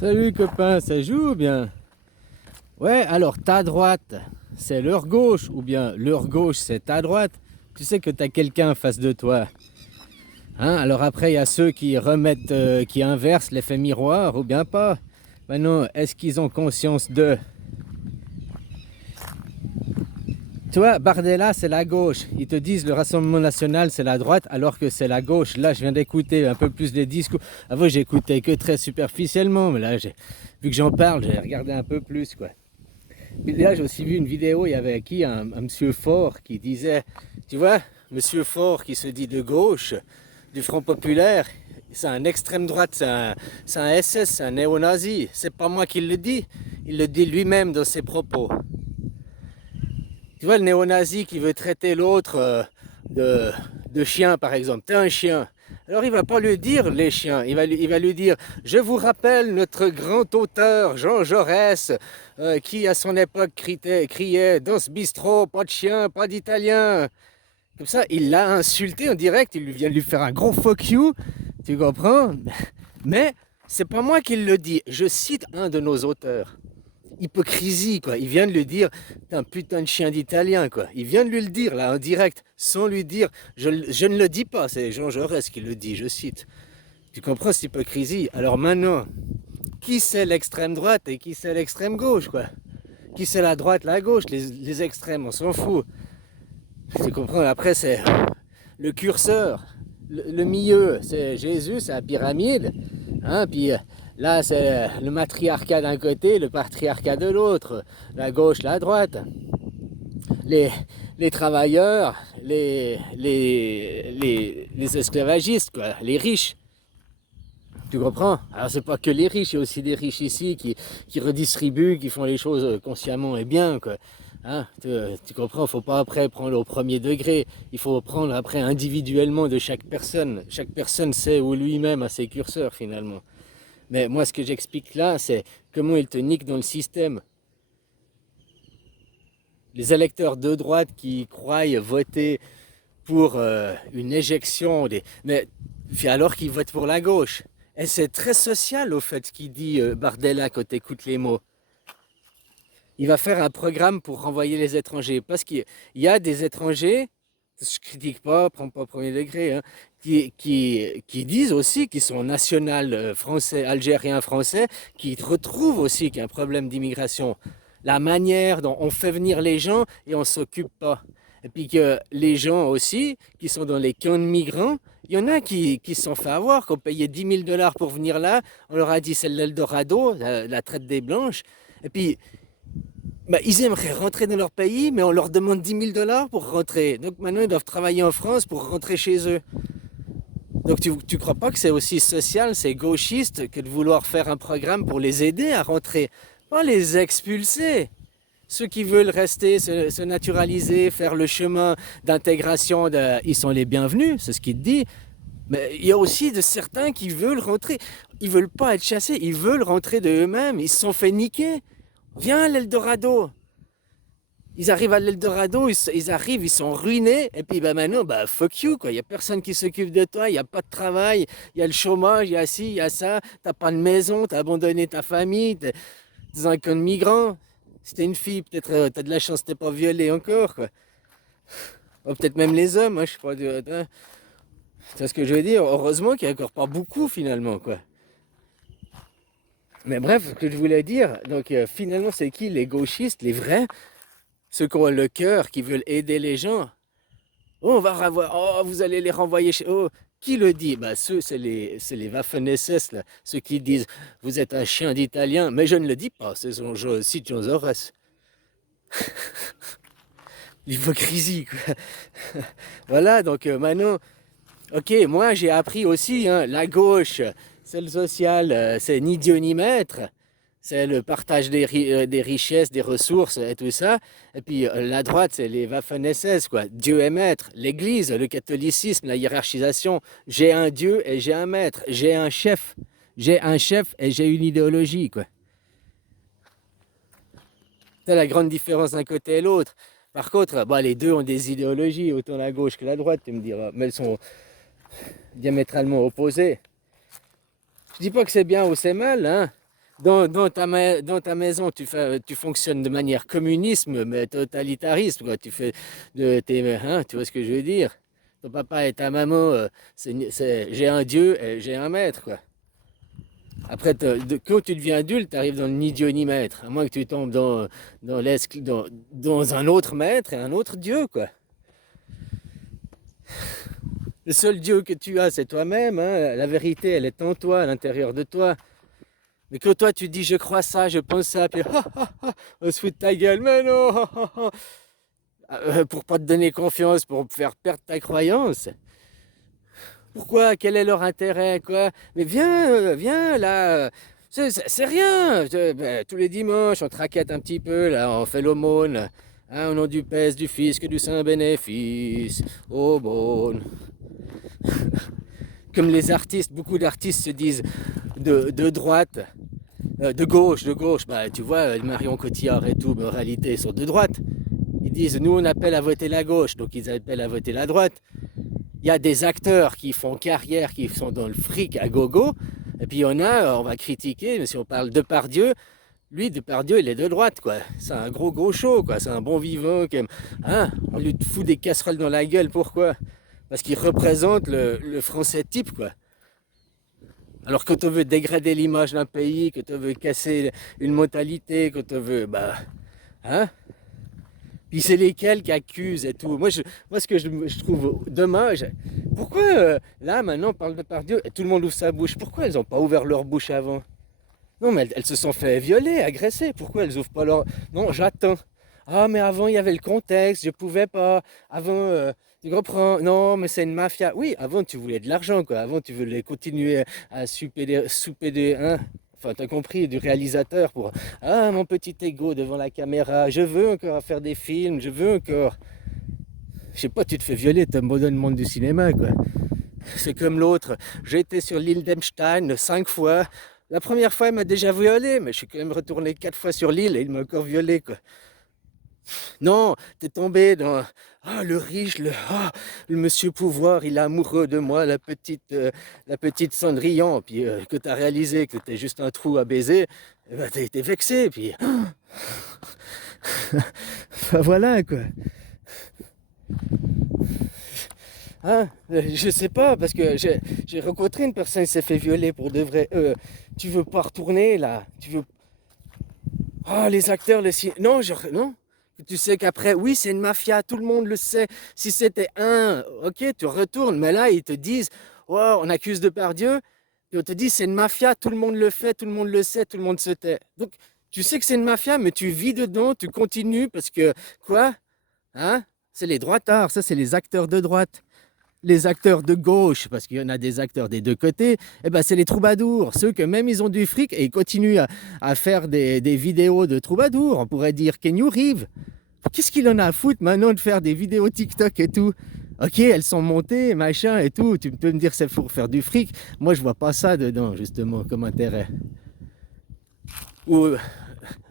Salut copain, ça joue ou bien? Ouais, alors ta droite, c'est leur gauche, ou bien leur gauche, c'est ta droite. Tu sais que t'as quelqu'un en face de toi. Hein? Alors après, il y a ceux qui remettent, qui inversent l'effet miroir, ou bien pas. Maintenant, est-ce qu'ils ont conscience de... Tu vois, Bardella, c'est la gauche. Ils te disent le Rassemblement National, c'est la droite, alors que c'est la gauche. Là, je viens d'écouter un peu plus les discours. Avant, j'écoutais que très superficiellement, mais là, vu que j'en parle, j'ai regardé un peu plus, quoi. Puis là, j'ai aussi vu une vidéo, il y avait qui un monsieur Faure qui disait, tu vois, monsieur Faure qui se dit de gauche, du Front Populaire, c'est un extrême droite, c'est un SS, c'est un néo-nazi. C'est pas moi qui le dis, il le dit lui-même dans ses propos. Tu vois, le néo-nazi qui veut traiter l'autre de chien, par exemple. T'es un chien. Alors il va pas lui dire les chiens, il va lui dire je vous rappelle notre grand auteur Jean Jaurès qui à son époque criait dans ce bistrot pas de chien, pas d'italien. Comme ça, il l'a insulté en direct, il vient de lui faire un gros fuck you, tu comprends? Mais c'est pas moi qui le dis, je cite un de nos auteurs. Hypocrisie, quoi. Il vient de lui dire, t'es un putain de chien d'italien, quoi. Il vient de lui le dire, là, en direct, sans lui dire, je ne le dis pas, c'est Jean Jaurès qui le dit, je cite. Tu comprends cette hypocrisie? Alors maintenant, qui c'est l'extrême droite et qui c'est l'extrême gauche, quoi? Qui c'est la droite, la gauche? Les extrêmes, on s'en fout. Tu comprends? Après, c'est le curseur. Le milieu, c'est Jésus, c'est la pyramide. Hein? Puis là, c'est le matriarcat d'un côté, le patriarcat de l'autre. La gauche, la droite. Les, les travailleurs, les esclavagistes, quoi, les riches. Tu comprends? Alors c'est pas que les riches, il y a aussi des riches ici qui redistribuent, qui font les choses consciemment et bien, quoi. Hein? Tu comprends? Il ne faut pas après prendre au premier degré. Il faut prendre après individuellement de chaque personne. Chaque personne sait où lui-même a ses curseurs finalement. Mais moi ce que j'explique là, c'est comment ils te niquent dans le système. Les électeurs de droite qui croient voter pour une éjection, mais alors qu'ils votent pour la gauche. Et c'est très social au fait ce qu'il dit Bardella quand tu écoutes les mots. Il va faire un programme pour renvoyer les étrangers. Parce qu'il y a des étrangers, je critique pas, prends pas au premier degré, hein, qui disent aussi qu'ils sont national français, algérien français, qui retrouvent aussi qu'il y a un problème d'immigration. La manière dont on fait venir les gens et on ne s'occupe pas. Et puis que les gens aussi, qui sont dans les camps de migrants, il y en a qui se sont fait avoir, qui ont payé 10 000 dollars pour venir là. On leur a dit c'est l'Eldorado, la traite des blanches. Et puis bah, ils aimeraient rentrer dans leur pays, mais on leur demande 10 000 dollars pour rentrer. Donc maintenant, ils doivent travailler en France pour rentrer chez eux. Donc tu crois pas que c'est aussi social, c'est gauchiste que de vouloir faire un programme pour les aider à rentrer, pas les expulser. Ceux qui veulent rester, se naturaliser, faire le chemin d'intégration, ils sont les bienvenus, c'est ce qu'il te dit. Mais il y a aussi de certains qui veulent rentrer. Ils veulent pas être chassés, ils veulent rentrer de eux-mêmes. Ils se sont fait niquer. Viens à l'Eldorado. Ils arrivent à l'Eldorado, ils arrivent, ils sont ruinés, et puis bah maintenant, bah fuck you, quoi. Il n'y a personne qui s'occupe de toi, il n'y a pas de travail, il y a le chômage, il y a ci, il y a ça, t'as pas de maison, t'as abandonné ta famille, t'es dans un camp de migrants. Si t'es une fille, peut-être t'as de la chance, t'es pas violée encore, quoi. Ou peut-être même les hommes, hein, je sais pas. C'est ce que je veux dire. Heureusement qu'il n'y a encore pas beaucoup finalement, quoi. Mais bref, ce que je voulais dire, donc finalement, c'est qui les gauchistes, les vrais? Ceux qui ont le cœur, qui veulent aider les gens. Oh, on va revoir, oh, vous allez les renvoyer chez... Oh, qui le dit? Bah, ceux, c'est les Waffen-SS, là. Ceux qui disent, vous êtes un chien d'italien. Mais je ne le dis pas, c'est je cite Jean Jaurès. L'hypocrisie, quoi. Voilà, donc maintenant, ok, moi j'ai appris aussi, hein, la gauche, c'est le social, c'est ni Dieu ni maître. C'est le partage des richesses, des ressources et tout ça. Et puis la droite, c'est les Waffen-SS, quoi. Dieu est maître. L'Église, le catholicisme, la hiérarchisation. J'ai un Dieu et j'ai un maître. J'ai un chef. J'ai un chef et j'ai une idéologie, quoi. C'est la grande différence d'un côté et l'autre. Par contre, bah, les deux ont des idéologies, autant la gauche que la droite, tu me diras. Mais elles sont diamétralement opposées. Je dis pas que c'est bien ou c'est mal, hein. Dans ta maison, tu fonctionnes de manière communisme, mais totalitarisme, quoi. Hein, tu vois ce que je veux dire? Ton papa et ta maman, j'ai un Dieu et j'ai un maître, quoi. Après, quand tu deviens adulte, tu arrives dans le ni Dieu ni maître, à moins que tu tombes dans un autre maître et un autre Dieu, quoi. Le seul Dieu que tu as, c'est toi-même, hein. La vérité, elle est en toi, à l'intérieur de toi. Mais quand toi, tu dis je crois ça, je pense ça, puis on se fout de ta gueule, mais non, pour pas te donner confiance, pour faire perdre ta croyance. Pourquoi? Quel est leur intérêt, quoi? Mais viens, viens, là. C'est rien. Ben, tous les dimanches, on traquette un petit peu, là, on fait l'aumône. Hein, au nom du Père, du Fils, que du Saint-Bénéfice. Aumône. Comme les artistes, beaucoup d'artistes se disent de droite, de gauche. Bah, tu vois, Marion Cotillard et tout, mais en réalité, ils sont de droite. Ils disent, nous, on appelle à voter la gauche, donc ils appellent à voter la droite. Il y a des acteurs qui font carrière, qui sont dans le fric à gogo. Et puis il y en a, on va critiquer, mais si on parle de Depardieu, lui, Depardieu, il est de droite, quoi. C'est un gros show, quoi. C'est un bon vivant. Hein, on lui fout des casseroles dans la gueule, pourquoi? Parce qu'il représente le français type, quoi. Alors quand on veut dégrader l'image d'un pays, quand on veut casser une mentalité, quand on veut, bah, hein? Puis c'est lesquels qui accusent et tout. Moi ce que je trouve dommage, pourquoi là maintenant on parle de Pardieu et tout le monde ouvre sa bouche? Pourquoi elles n'ont pas ouvert leur bouche avant? Non mais elles se sont fait violer, agresser. Pourquoi elles ouvrent pas leur... Non, j'attends. Ah mais avant il y avait le contexte, je pouvais pas. Avant, tu comprends? Non mais c'est une mafia. Oui, avant tu voulais de l'argent quoi. Avant tu voulais continuer à souper des, hein? Enfin, t'as compris, du réalisateur pour ah mon petit ego devant la caméra, je veux encore faire des films, je veux encore. Je sais pas, tu te fais violer, t'abandonnes le monde du cinéma quoi. C'est comme l'autre. J'ai été sur l'île d'Epstein 5 fois. La première fois, il m'a déjà violé, mais je suis quand même retourné 4 fois sur l'île et il m'a encore violé quoi. Non, t'es tombé dans le riche, le monsieur pouvoir, il est amoureux de moi, la petite Cendrillon, puis que t'as réalisé que t'es juste un trou à baiser, eh ben, t'as été vexé, puis enfin, voilà quoi. Hein? Je sais pas, parce que j'ai rencontré une personne qui s'est fait violer pour de vrai. Tu veux pas retourner là? Tu veux. Ah, les acteurs, non, non. Tu sais qu'après, oui, c'est une mafia, tout le monde le sait. Si c'était ok, tu retournes, mais là, ils te disent, oh, on accuse Depardieu, et on te dit, c'est une mafia, tout le monde le fait, tout le monde le sait, tout le monde se tait. Donc, tu sais que c'est une mafia, mais tu vis dedans, tu continues, parce que, quoi? Hein? C'est les droitards, ça, c'est les acteurs de droite. Les acteurs de gauche, parce qu'il y en a des acteurs des deux côtés, eh ben c'est les troubadours, ceux que même ils ont du fric et ils continuent à faire des vidéos de troubadours. On pourrait dire Kenny Reeves. Qu'est-ce qu'il en a à foutre maintenant de faire des vidéos TikTok et tout? Ok, elles sont montées, machin et tout. Tu peux me dire que c'est pour faire du fric. Moi, je vois pas ça dedans, justement, comme intérêt. Ou,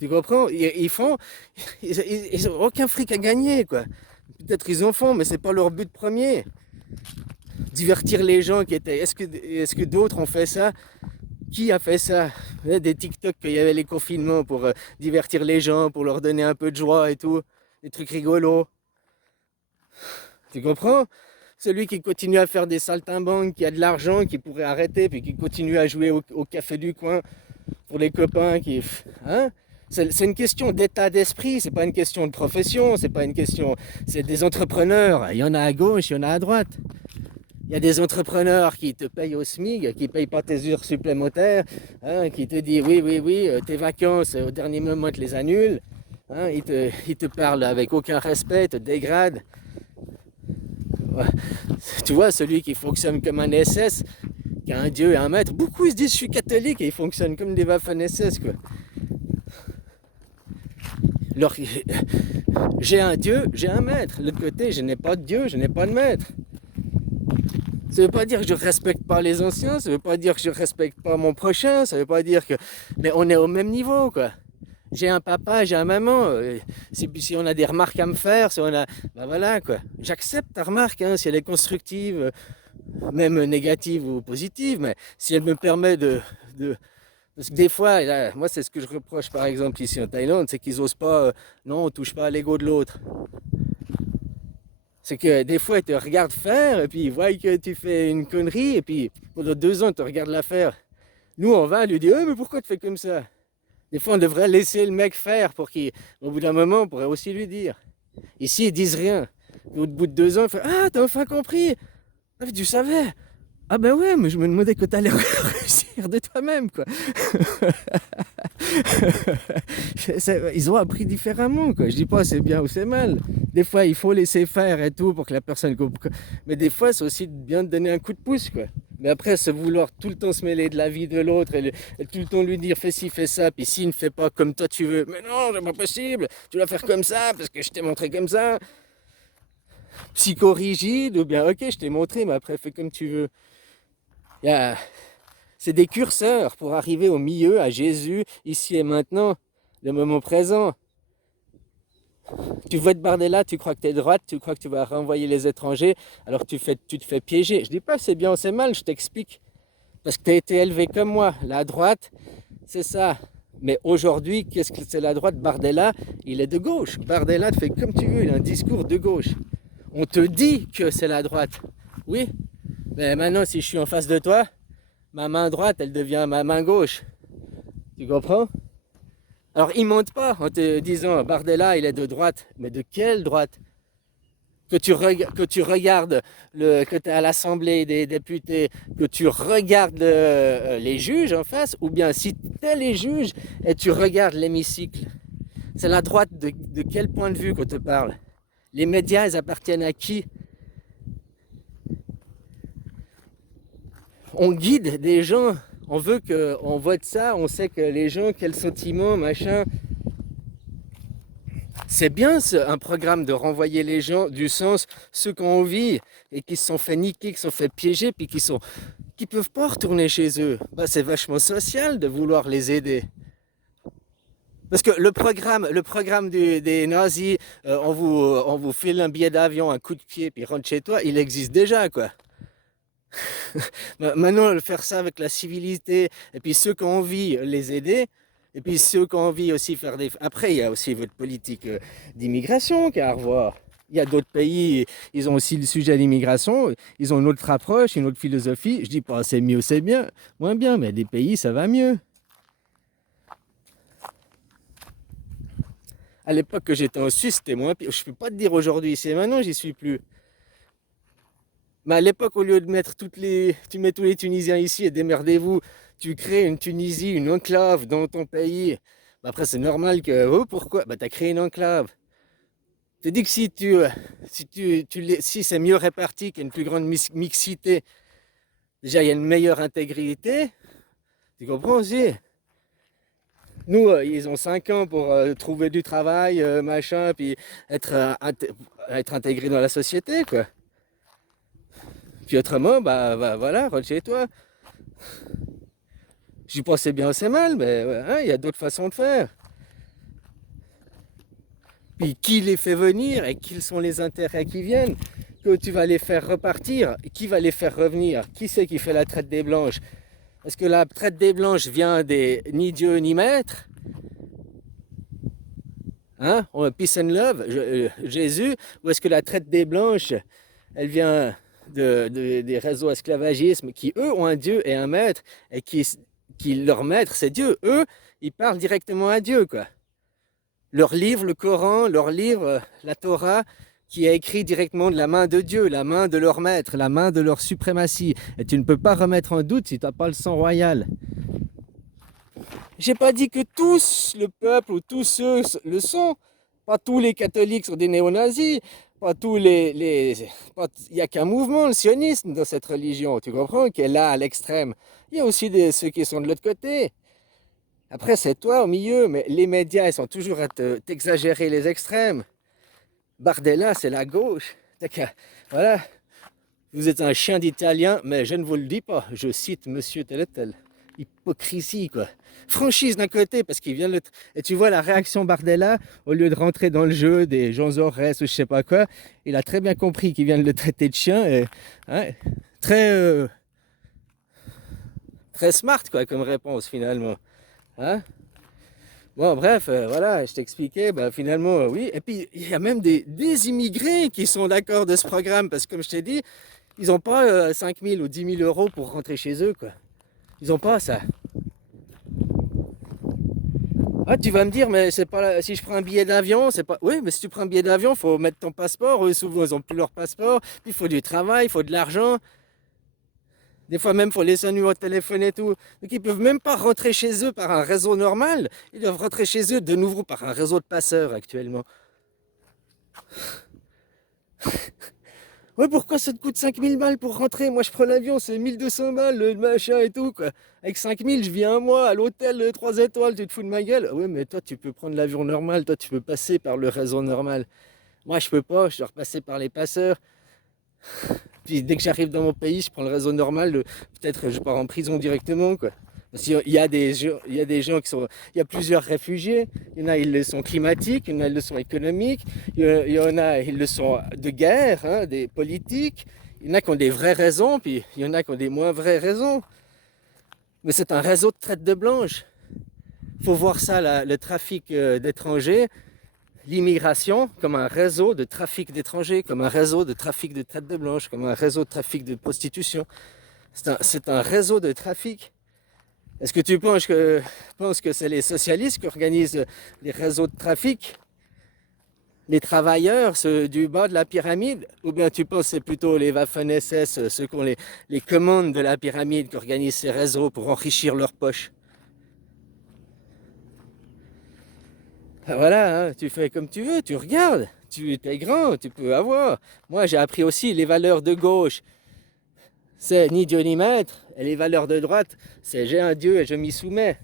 tu comprends? Ils ont aucun fric à gagner, quoi. Peut-être ils en font, mais c'est pas leur but premier. Divertir les gens qui étaient. Est-ce que d'autres ont fait ça? Qui a fait ça? Des TikTok qu'il y avait les confinements pour divertir les gens, pour leur donner un peu de joie et tout. Des trucs rigolos. Tu comprends? Celui qui continue à faire des saltimbanques, qui a de l'argent, qui pourrait arrêter, puis qui continue à jouer au café du coin pour les copains qui. Hein? C'est une question d'état d'esprit, c'est pas une question de profession, c'est pas une question. C'est des entrepreneurs. Il y en a à gauche, il y en a à droite. Il y a des entrepreneurs qui te payent au SMIC, qui ne payent pas tes heures supplémentaires, hein, qui te disent oui, tes vacances, au dernier moment, te les annulent. Hein, ils te parlent avec aucun respect, te dégradent. Ouais. Tu vois, celui qui fonctionne comme un SS, qui a un dieu et un maître, beaucoup ils se disent je suis catholique et ils fonctionnent comme des Waffen-SS, quoi. Alors, j'ai un dieu, j'ai un maître. De l'autre côté, je n'ai pas de dieu, je n'ai pas de maître. Ça ne veut pas dire que je ne respecte pas les anciens, ça ne veut pas dire que je ne respecte pas mon prochain, ça ne veut pas dire que... Mais on est au même niveau, quoi. J'ai un papa, j'ai un maman. Si on a des remarques à me faire, si on a... Ben voilà, quoi. J'accepte ta remarque, hein, si elle est constructive, même négative ou positive, mais si elle me permet Parce que des fois, là, moi c'est ce que je reproche par exemple ici en Thaïlande, c'est qu'ils osent pas, non, on touche pas à l'ego de l'autre. C'est que des fois, ils te regardent faire, et puis ils voient que tu fais une connerie, et puis pendant 2 ans, ils te regardent la faire. Nous, on va lui dire, oh, mais pourquoi tu fais comme ça? Des fois, on devrait laisser le mec faire pour qu'au bout d'un moment, on pourrait aussi lui dire. Ici, ils disent rien. Et au bout de 2 ans, ils font, ah, t'as enfin compris. Ah, mais tu savais. Ah ben ouais, mais je me demandais que t'allais réussir de toi-même, quoi. Ils ont appris différemment, quoi. Je dis pas c'est bien ou c'est mal. Des fois, il faut laisser faire et tout pour que la personne comprenne. Mais des fois, c'est aussi bien de donner un coup de pouce, quoi. Mais après, se vouloir tout le temps se mêler de la vie de l'autre et tout le temps lui dire fais ci, fais ça, puis s'il ne fait pas comme toi tu veux, mais non, c'est pas possible, tu dois faire comme ça parce que je t'ai montré comme ça. Psychorigide, ou bien ok, je t'ai montré, mais après fais comme tu veux. Il y a C'est des curseurs pour arriver au milieu, à Jésus, ici et maintenant, le moment présent. Tu votes Bardella, tu crois que tu es droite, tu crois que tu vas renvoyer les étrangers, alors tu te fais piéger. Je dis pas c'est bien ou c'est mal, je t'explique. Parce que tu as été élevé comme moi. La droite, c'est ça. Mais aujourd'hui, qu'est-ce que c'est la droite? Bardella, il est de gauche. Bardella te fait comme tu veux, il a un discours de gauche. On te dit que c'est la droite. Oui, mais maintenant, si je suis en face de toi, ma main droite, elle devient ma main gauche. Tu comprends? Alors, il ne monte pas en te disant Bardella, il est de droite. Mais de quelle droite? Que tu regardes, que tu es à l'Assemblée des députés, que tu regardes les juges en face, ou bien si tu es les juges et tu regardes l'hémicycle. C'est la droite de quel point de vue qu'on te parle? Les médias, ils appartiennent à qui? On guide des gens, on veut qu'on vote ça, on sait que les gens, quel sentiment, machin. C'est bien un programme de renvoyer les gens du sens, ceux qui ont envie et qui se sont fait niquer, qui se sont fait piéger, puis qui peuvent pas retourner chez eux. Bah, c'est vachement social de vouloir les aider. Parce que le programme des nazis, on vous file un billet d'avion, un coup de pied, puis rentre chez toi, il existe déjà, quoi. Maintenant, faire ça avec la civilité, et puis ceux qui ont envie, les aider, et puis ceux qui ont envie aussi faire des... Après, il y a aussi votre politique d'immigration qui a à revoir. Il y a d'autres pays, ils ont aussi le sujet de l'immigration, ils ont une autre approche, une autre philosophie. Je dis pas c'est mieux, c'est bien, moins bien, mais des pays, ça va mieux. À l'époque que j'étais en Suisse, c'était moins pire. Je peux pas te dire aujourd'hui, c'est maintenant, j'y suis plus. Mais à l'époque, au lieu de mettre tu mets tous les Tunisiens ici et démerdez-vous, tu crées une Tunisie, une enclave dans ton pays. Bah après, c'est normal que, oh, pourquoi? Bah, tu as créé une enclave. Tu dis que si c'est mieux réparti, qu'il y a une plus grande mixité, déjà, il y a une meilleure intégrité. Tu comprends aussi? Nous, ils ont 5 ans pour trouver du travail, machin, puis être intégrés dans la société, quoi. Puis autrement, bah voilà, rentre chez toi. Je dis pas c'est bien ou c'est mal, mais ouais, hein, il y a d'autres façons de faire. Puis qui les fait venir et quels sont les intérêts qui viennent, que tu vas les faire repartir, qui va les faire revenir, qui c'est qui fait la traite des blanches? Est-ce que la traite des blanches vient des ni Dieu ni maître? Hein? Peace and love, Jésus, ou est-ce que la traite des blanches, elle vient des réseaux esclavagisme qui, eux, ont un Dieu et un maître, et qui leur maître, c'est Dieu. Eux, ils parlent directement à Dieu, quoi. Leur livre, le Coran, leur livre, la Torah, qui est écrit directement de la main de Dieu, la main de leur maître, la main de leur suprématie. Et tu ne peux pas remettre en doute si tu n'as pas le sang royal. J'ai pas dit que tous le peuple ou tous ceux le sont. Pas tous les catholiques sont des néo-nazis. Pas tous il n'y a qu'un mouvement, le sionisme, dans cette religion. Tu comprends? Qui est là à l'extrême. Il y a aussi ceux qui sont de l'autre côté. Après, c'est toi au milieu, mais les médias, ils sont toujours à t'exagérer les extrêmes. Bardella, c'est la gauche. Voilà. Vous êtes un chien d'italien, mais je ne vous le dis pas. Je cite monsieur tel et tel. Hypocrisie, quoi. Franchise d'un côté, parce qu'il vient de Et tu vois la réaction Bardella, au lieu de rentrer dans le jeu des Jean Jaurès ou je sais pas quoi, il a très bien compris qu'il vient de le traiter de chien. Et, hein, très, très smart, quoi, comme réponse, finalement. Hein? Bon, bref, voilà, je t'expliquais, bah, finalement, oui. Et puis, il y a même des immigrés qui sont d'accord de ce programme, parce que comme je t'ai dit, ils n'ont pas 5 000 ou 10 000 euros pour rentrer chez eux, quoi. Ils n'ont pas ça. Ah, tu vas me dire, mais c'est pas si je prends un billet d'avion, c'est pas. Oui, mais si tu prends un billet d'avion, il faut mettre ton passeport. Eux, souvent, ils n'ont plus leur passeport. Puis il faut du travail, il faut de l'argent. Des fois même, il faut laisser un numéro de téléphone et tout. Donc ils peuvent même pas rentrer chez eux par un réseau normal. Ils doivent rentrer chez eux de nouveau par un réseau de passeurs actuellement. Ouais, pourquoi ça te coûte 5 000 balles pour rentrer? Moi, je prends l'avion, c'est 1 200 balles, le machin et tout, quoi. Avec 5 000, je vis un mois à l'hôtel 3 étoiles, tu te fous de ma gueule? Ouais, mais toi, tu peux prendre l'avion normal, toi, tu peux passer par le réseau normal. Moi, je peux pas, je dois repasser par les passeurs. Puis dès que j'arrive dans mon pays, je prends le réseau normal, peut-être je pars en prison directement, quoi. Parce qu'il y a il y a des gens qui sont. Il y a plusieurs réfugiés. Il y en a, ils le sont climatiques, il y en a, ils le sont économiques, il y en a, ils le sont de guerre, hein, des politiques. Il y en a qui ont des vraies raisons, puis il y en a qui ont des moins vraies raisons. Mais c'est un réseau de traite de blanche. Il faut voir ça, le trafic d'étrangers, l'immigration comme un réseau de trafic d'étrangers, comme un réseau de trafic de traite de blanche, comme un réseau de trafic de prostitution. C'est un réseau de trafic. Est-ce que tu penses que c'est les socialistes qui organisent les réseaux de trafic, les travailleurs, ceux du bas de la pyramide? Ou bien tu penses que c'est plutôt les Waffen-SS, ceux qui ont les commandes de la pyramide, qui organisent ces réseaux pour enrichir leurs poches? Ben voilà, hein, tu fais comme tu veux, tu regardes, tu es grand, tu peux avoir. Moi, j'ai appris aussi les valeurs de gauche. C'est ni Dieu ni maître. Et les valeurs de droite, c'est j'ai un Dieu et je m'y soumets.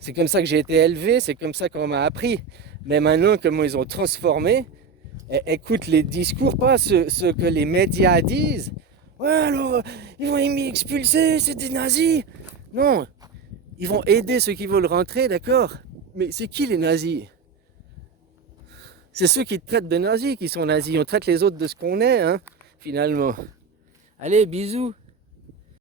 C'est comme ça que j'ai été élevé, c'est comme ça qu'on m'a appris. Mais maintenant, comment ils ont transformé, écoute les discours, pas ce que les médias disent. Ouais, alors, ils vont expulser, c'est des nazis. Non, ils vont aider ceux qui veulent rentrer, d'accord. Mais c'est qui les nazis? C'est ceux qui te traitent de nazis qui sont nazis. On traite les autres de ce qu'on est, hein, finalement. Allez, bisous.